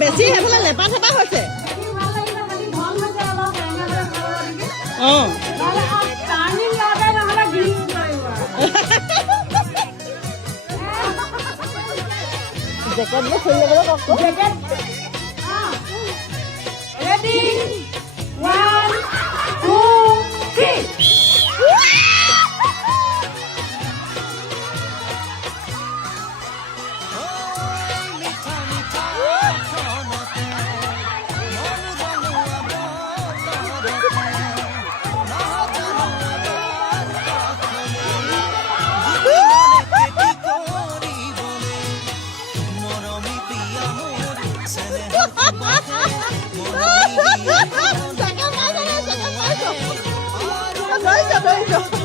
বেছি সেইফালে লেপা থেপা হৈছে অঁ জেকেটবোৰ খুলি ল'বলৈ কওকচোন Ready? 1, 2, 3. Second,